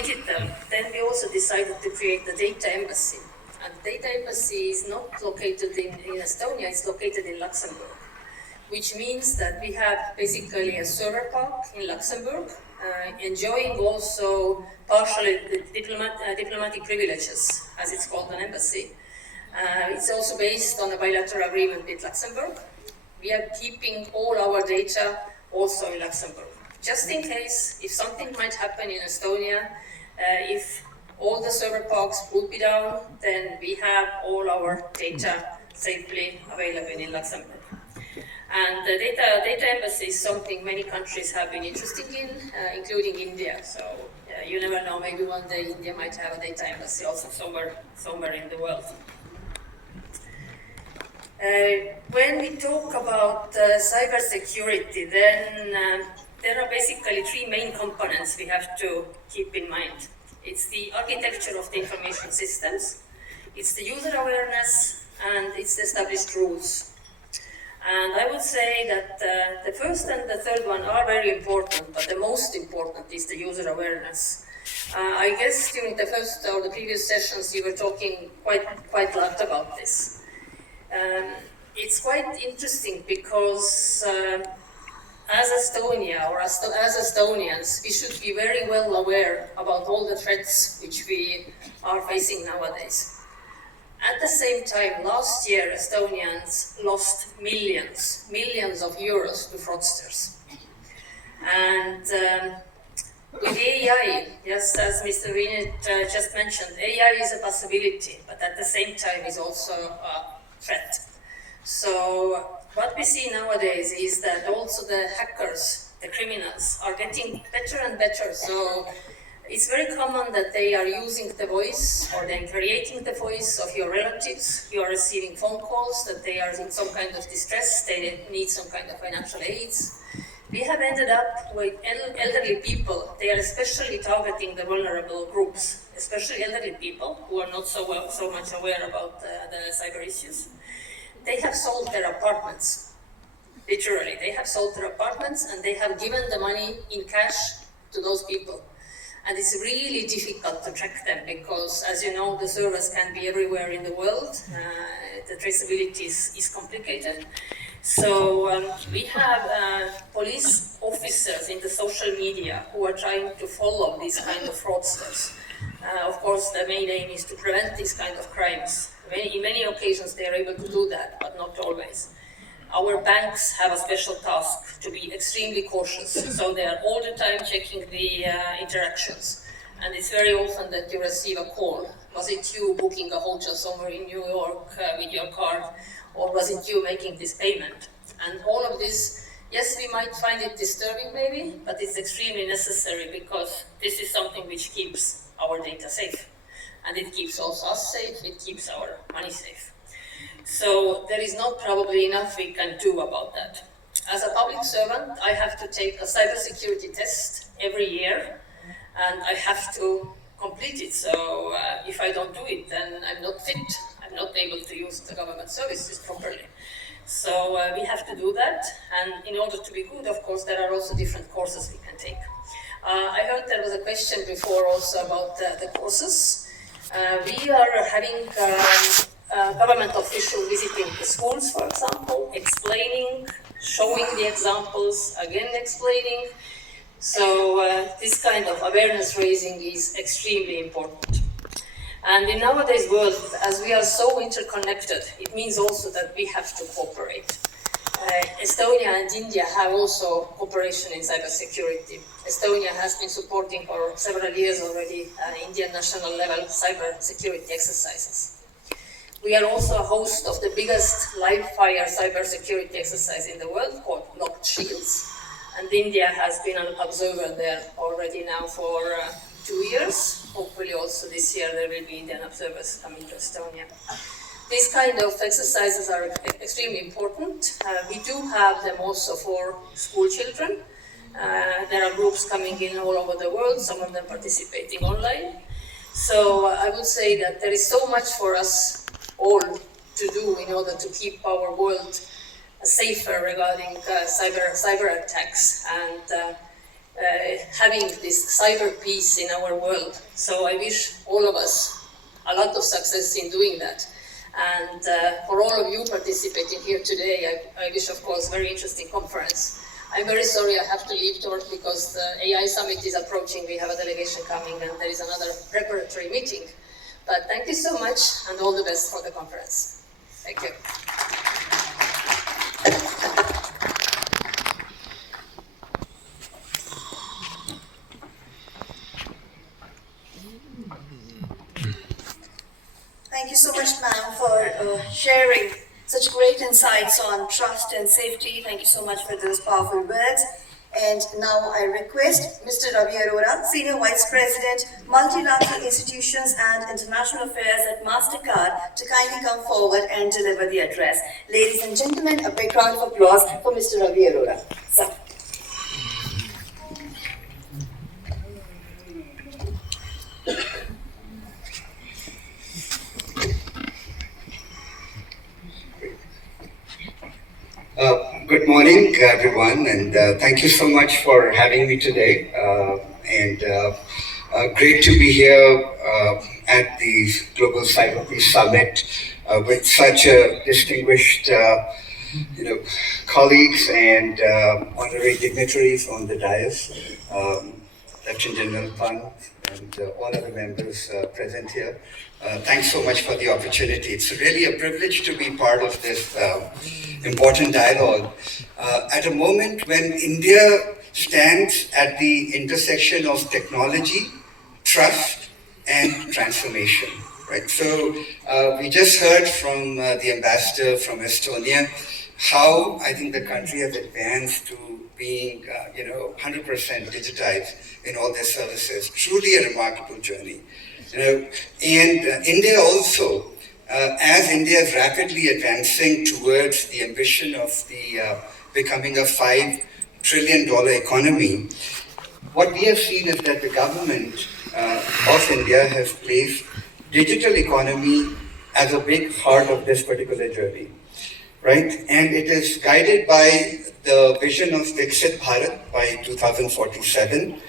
digital, then we also decided to create the data embassy. And the data embassy is not located in Estonia, it's located in Luxembourg, which means that we have basically a server park in Luxembourg, enjoying also partially the diplomatic privileges, as it's called, an embassy. It's also based on a bilateral agreement with Luxembourg. We are keeping all our data also in Luxembourg. Just in case, if something might happen in Estonia, if all the server parks would be down, then we have all our data safely available in Luxembourg. And the data embassy is something many countries have been interested in, including India. So you never know, maybe one day India might have a data embassy also somewhere in the world. When we talk about cybersecurity, then there are basically three main components we have to keep in mind. It's the architecture of the information systems, it's the user awareness, and it's the established rules. And I would say that the first and the third one are very important, but the most important is the user awareness. I guess during the first or the previous sessions you were talking quite a lot about this. It's quite interesting because as Estonia or as Estonians, we should be very well aware about all the threats which we are facing nowadays. At the same time, last year Estonians lost millions of euros to fraudsters. And with AI, yes, as Mr. Vinet just mentioned, AI is a possibility, but at the same time is also a threat. So what we see nowadays is that also the hackers, the criminals, are getting better and better. So it's very common that they are using the voice or they're creating the voice of your relatives. You are receiving phone calls that they are in some kind of distress, they need some kind of financial aids. We have ended up with elderly people. They are especially targeting the vulnerable groups, especially elderly people who are not so much aware about the cyber issues. They have sold their apartments. Literally, they have sold their apartments and they have given the money in cash to those people. And it's really difficult to track them because, as you know, the servers can be everywhere in the world. The traceability is complicated. So we have police officers in the social media who are trying to follow these kind of fraudsters. Of course, the main aim is to prevent these kind of crimes. In many occasions they are able to do that, but not always. Our banks have a special task to be extremely cautious, so they are all the time checking the interactions. And it's very often that you receive a call. Was it you booking a hotel somewhere in New York with your card, or was it you making this payment? And all of this, yes, we might find it disturbing maybe, but it's extremely necessary because this is something which keeps our data safe. And it keeps also us safe, it keeps our money safe. So there is not probably enough we can do about that. As a public servant, I have to take a cybersecurity test every year, and I have to complete it. So if I don't do it, then I'm not fit. I'm not able to use the government services properly. So we have to do that, and in order to be good, of course, there are also different courses we can take. I heard there was a question before also about the courses. We are having government officials visiting the schools, for example, explaining, showing the examples, again explaining. So this kind of awareness raising is extremely important. And in nowadays world, as we are so interconnected, it means also that we have to cooperate. Estonia and India have also cooperation in cybersecurity. Estonia has been supporting for several years already Indian national level cybersecurity exercises. We are also a host of the biggest live-fire cybersecurity exercise in the world called Locked Shields. And India has been an observer there already now for 2 years. Hopefully also this year there will be Indian observers coming to Estonia. These kind of exercises are extremely important. We do have them also for school children. There are groups coming in all over the world, some of them participating online. So I would say that there is so much for us all to do in order to keep our world safer regarding cyber attacks. And having this CyberPeace in our world. So I wish all of us a lot of success in doing that. And for all of you participating here today, I wish, of course, very interesting conference. I'm very sorry I have to leave, Tor, because the AI Summit is approaching. We have a delegation coming and there is another preparatory meeting. But thank you so much and all the best for the conference. Thank you. Thank you so much, ma'am, for sharing such great insights on trust and safety. Thank you so much for those powerful words. And now I request Mr. Ravi Arora, Senior Vice President, Multilateral Institutions and International Affairs at MasterCard, to kindly come forward and deliver the address. Ladies and gentlemen, a big round of applause for Mr. Ravi Arora. Sir. Good morning, everyone, and thank you so much for having me today. Great to be here at the Global CyberPeace Summit with such a distinguished, colleagues and honorary dignitaries on the dais, Lieutenant General Pan and all other members present here. Thanks so much for the opportunity. It's really a privilege to be part of this important dialogue at a moment when India stands at the intersection of technology, trust, and transformation. Right. So we just heard from the ambassador from Estonia how I think the country has advanced to being 100% digitized in all their services. Truly a remarkable journey. And India also, as India is rapidly advancing towards the ambition of the becoming a $5 trillion economy, what we have seen is that the government of India has placed digital economy as a big part of this particular journey, right? And it is guided by the vision of Viksit Bharat by 2047.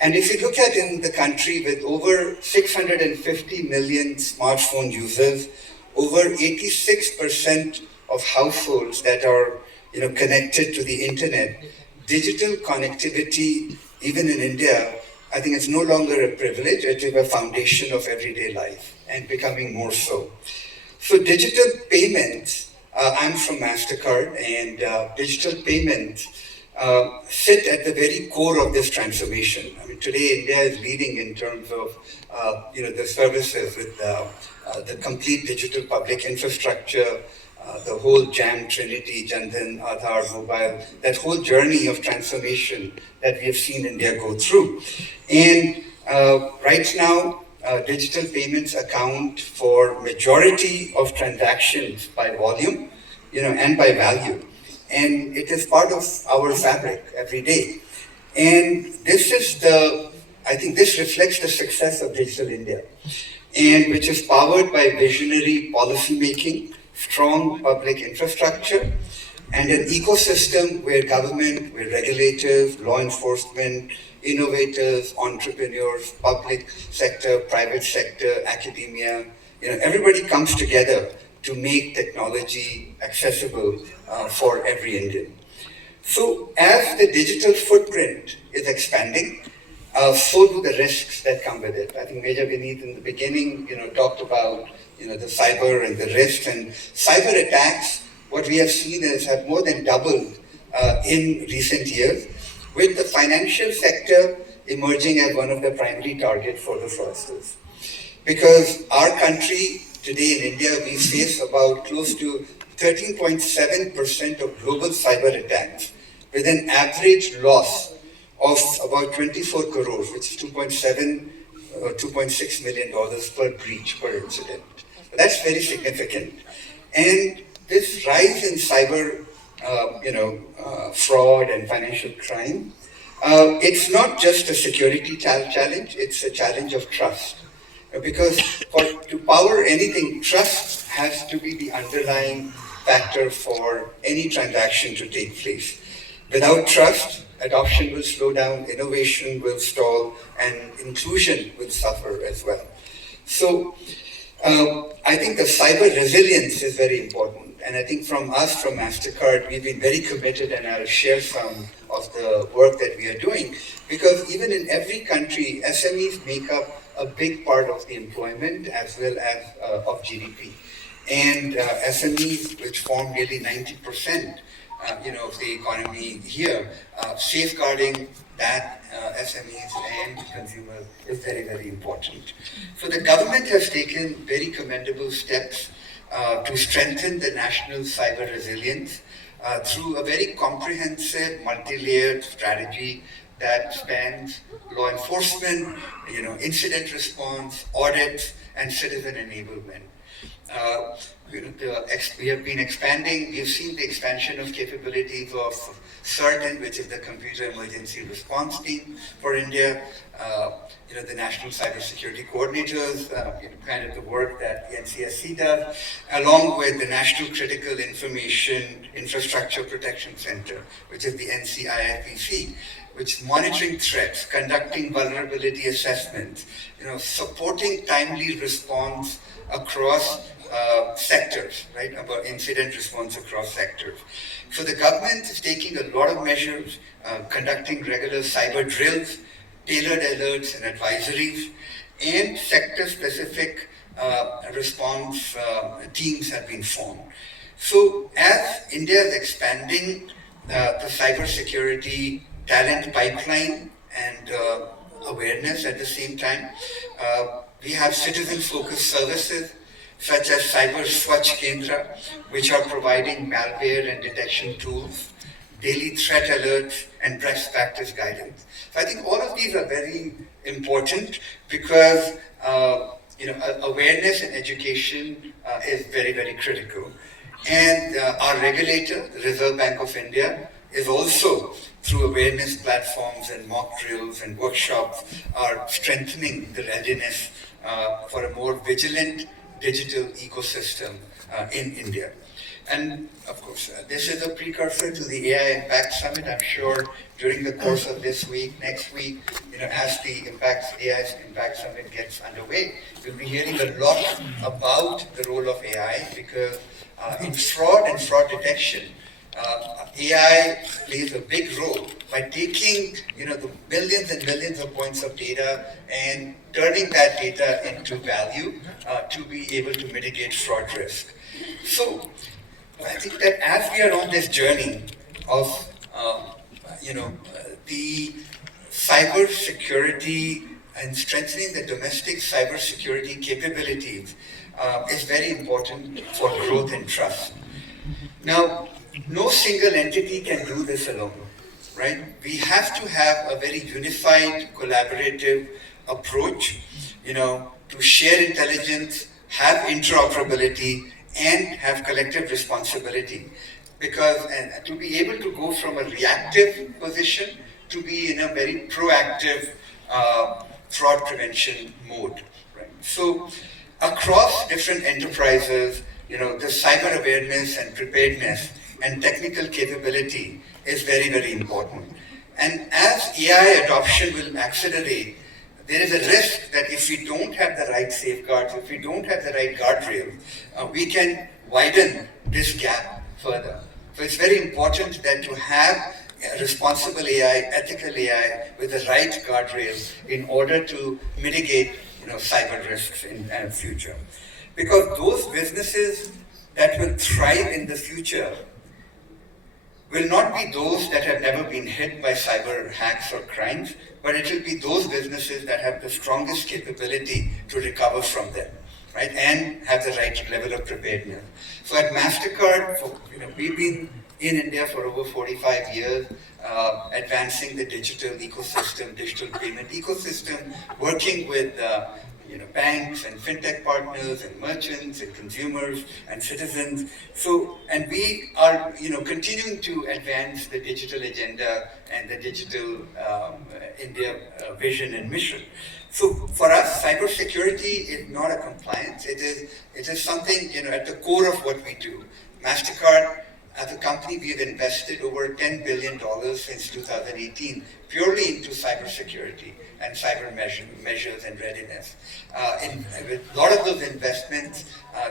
And if you look at in the country with over 650 million smartphone users, over 86% of households that are connected to the internet, digital connectivity, even in India, I think it's no longer a privilege, it is a foundation of everyday life and becoming more so. So digital payments, I'm from MasterCard, and digital payments sit at the very core of this transformation. I mean, today India is leading in terms of the services with the complete digital public infrastructure, the whole JAM Trinity, Jan Dhan, Aadhaar, mobile, that whole journey of transformation that we have seen India go through. And right now, digital payments account for majority of transactions by volume, and by value. And it is part of our fabric every day. And I think this reflects the success of Digital India, and which is powered by visionary policy making, strong public infrastructure, and an ecosystem where government, where regulators, law enforcement, innovators, entrepreneurs, public sector, private sector, academia, everybody comes together to make technology accessible for every Indian. So as the digital footprint is expanding, so do the risks that come with it. I think Major Vineet in the beginning, talked about, the cyber and the risks, and cyber attacks. What we have seen is have more than doubled in recent years, with the financial sector emerging as one of the primary targets for the fraudsters. Because our country today in India, we face about close to 13.7% of global cyber attacks, with an average loss of about 24 crores, which is 2.7 or $2.6 million per breach, per incident. That's very significant. And this rise in cyber, fraud and financial crime, it's not just a security challenge, it's a challenge of trust. Because to power anything, trust has to be the underlying factor for any transaction to take place. Without trust, adoption will slow down, innovation will stall, and inclusion will suffer as well. So I think the cyber resilience is very important. And I think from us, from MasterCard, we've been very committed, and I'll share some of the work that we are doing. Because even in every country, SMEs make up a big part of the employment as well as of GDP. And SMEs, which form nearly 90%, of the economy here, safeguarding that SMEs and consumers is very, very important. So the government has taken very commendable steps to strengthen the national cyber resilience through a very comprehensive, multi-layered strategy that spans law enforcement, incident response, audits, and citizen enablement. We have been expanding, we've seen the expansion of capabilities of CERT, which is the Computer Emergency Response Team for India, the National Cybersecurity Coordinators, kind of the work that the NCSC does, along with the National Critical Information Infrastructure Protection Center, which is the NCIFPC, which is monitoring threats, conducting vulnerability assessments, supporting timely response across sectors, right, about incident response across sectors. So the government is taking a lot of measures, conducting regular cyber drills, tailored alerts and advisories, and sector-specific response teams have been formed. So as India is expanding the cybersecurity talent pipeline and awareness at the same time, we have citizen-focused services such as Cyber Swachh Kendra, which are providing malware and detection tools, daily threat alerts, and best practice guidance. So I think all of these are very important because awareness and education is very, very critical. And our regulator, the Reserve Bank of India, is also, through awareness platforms and mock drills and workshops, are strengthening the readiness for a more vigilant digital ecosystem in India. And of course, this is a precursor to the AI Impact Summit. I'm sure during the course of this week, next week, as the AI Impact Summit gets underway, we'll be hearing a lot about the role of AI because in fraud and fraud detection, AI plays a big role by taking, the billions and billions of points of data and turning that data into value to be able to mitigate fraud risk. So I think that as we are on this journey of, the cyber security and strengthening the domestic cyber security capabilities is very important for growth and trust. Now, no single entity can do this alone, right? We have to have a very unified, collaborative approach, to share intelligence, have interoperability, and have collective responsibility. Because and to be able to go from a reactive position to be in a very proactive fraud prevention mode, right? So across different enterprises, the cyber awareness and preparedness and technical capability is very, very important. And as AI adoption will accelerate, there is a risk that if we don't have the right safeguards, if we don't have the right guardrails, we can widen this gap further. So it's very important that to have responsible AI, ethical AI with the right guardrails in order to mitigate cyber risks in the future. Because those businesses that will thrive in the future will not be those that have never been hit by cyber hacks or crimes, but it will be those businesses that have the strongest capability to recover from them, right, and have the right level of preparedness. So at MasterCard, we've been in India for over 45 years, advancing the digital ecosystem, digital payment ecosystem, working with banks and fintech partners and merchants and consumers and citizens. So, and we are, continuing to advance the digital agenda and the digital India vision and mission. So for us, cybersecurity is not a compliance. It is something, at the core of what we do. MasterCard as a company, we've invested over $10 billion since 2018 purely into cybersecurity and cyber measures and readiness. With a lot of those investments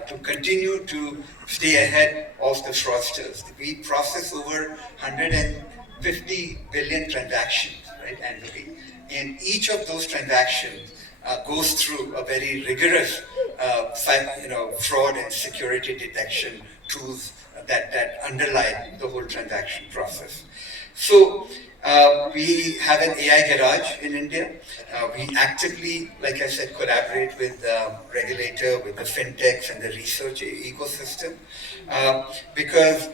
to continue to stay ahead of the fraudsters. We process over 150 billion transactions, right, annually. And each of those transactions goes through a very rigorous fraud and security detection tools that underlie the whole transaction process. So we have an AI garage in India. We actively, like I said, collaborate with the regulator, with the fintechs and the research ecosystem because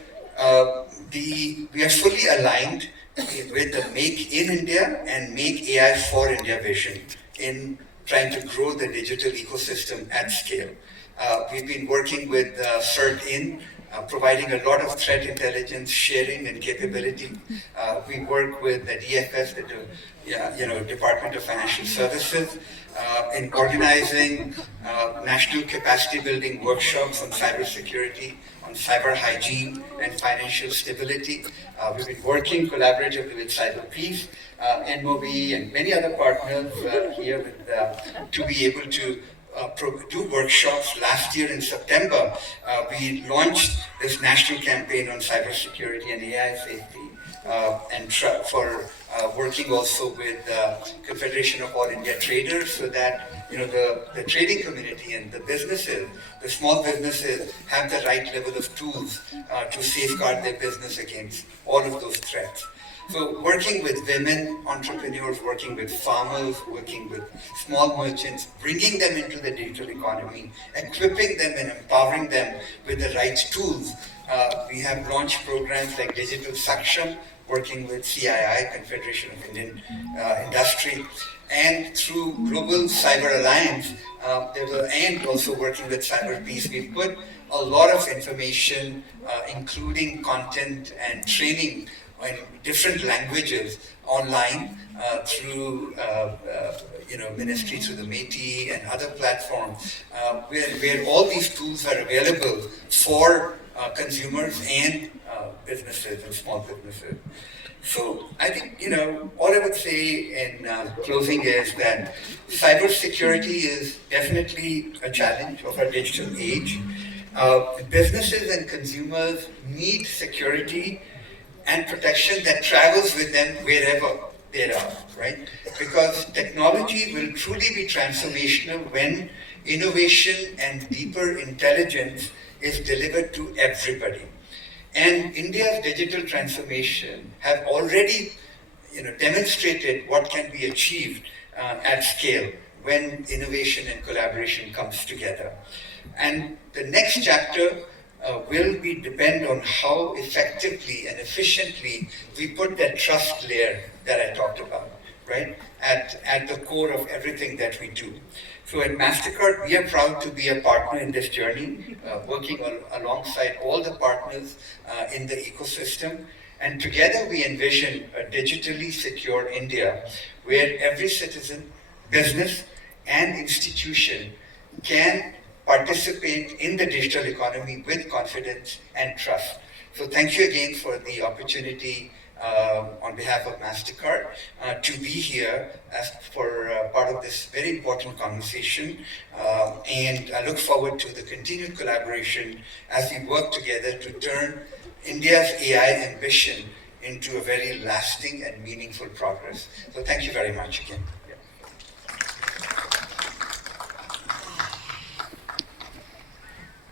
we are fully aligned with the Make in India and Make AI for India vision in trying to grow the digital ecosystem at scale. We've been working with CERT-In, providing a lot of threat intelligence sharing and capability. We work with the DFS, the Department of Financial Services, in organizing national capacity building workshops on cybersecurity, on cyber hygiene and financial stability. We've been working collaboratively with CyberPeace, MOB, and many other partners here to be able to do workshops. Last year in September, we launched this national campaign on cybersecurity and AI safety, and for working also with Confederation of All India Traders, so that the trading community and the businesses, the small businesses, have the right level of tools to safeguard their business against all of those threats. So working with women entrepreneurs, working with farmers, working with small merchants, bringing them into the digital economy, equipping them and empowering them with the right tools. We have launched programs like Digital Saksham, working with CII, Confederation of Indian Industry, and through Global Cyber Alliance, and also working with CyberPeace, we put a lot of information, including content and training in different languages online through ministry, through the METI and other platforms, where all these tools are available for consumers and businesses and small businesses. So I think, all I would say in closing is that cybersecurity is definitely a challenge of our digital age. Businesses and consumers need security and protection that travels with them wherever they are, right? Because technology will truly be transformational when innovation and deeper intelligence is delivered to everybody. And India's digital transformation have already demonstrated what can be achieved at scale when innovation and collaboration comes together. And the next chapter will depend on how effectively and efficiently we put that trust layer that I talked about, right, at the core of everything that we do. So at MasterCard, we are proud to be a partner in this journey, working alongside all the partners in the ecosystem. And together we envision a digitally secure India where every citizen, business, and institution can participate in the digital economy with confidence and trust. So thank you again for the opportunity on behalf of MasterCard to be here for part of this very important conversation. And I look forward to the continued collaboration as we work together to turn India's AI ambition into a very lasting and meaningful progress. So thank you very much again.